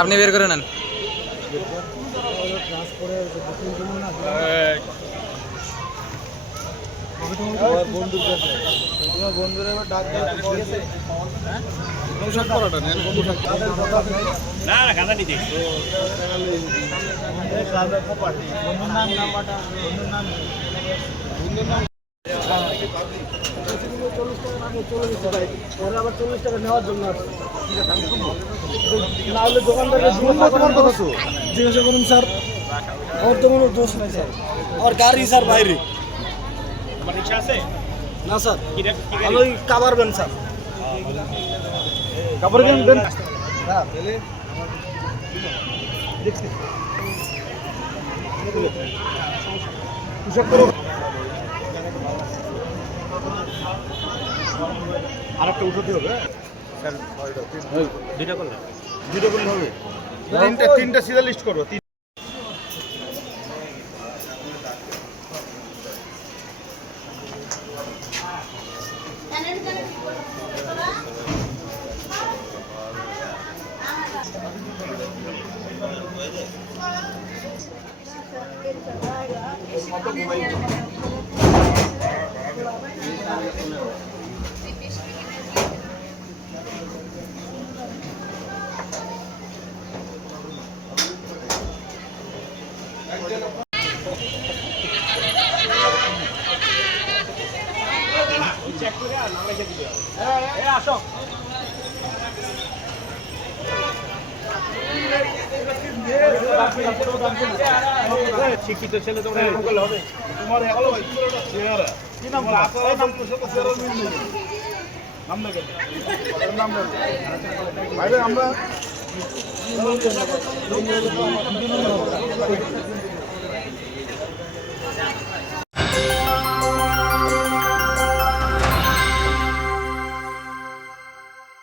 আপনি বের করে নেন। বন্ধুরা এবার ডাক না না গাঁদা নিতে পরে আবার 40 টাকা নেওয়ার জন্য না হলে দোকানদারকে জিজ্ঞাসা করুন স্যার। ওর তো কোনো দোষ নাই স্যার, ওর গাড়ি স্যার বাইরে। আমার রিক্সা আছে না স্যার, আমি ওই কাবার বেন স্যার, কাবার বেন হ্যাঁ দেখছি আরেকটা উঠাতে হবে স্যার। দুইটা করলে হবে, তিনটা সিরিয়াল লিস্ট করবো। শিক্ষিত ছেলে তোমরা এরকম করলে হবে? তোমার কি নাম? বাইরে আমরা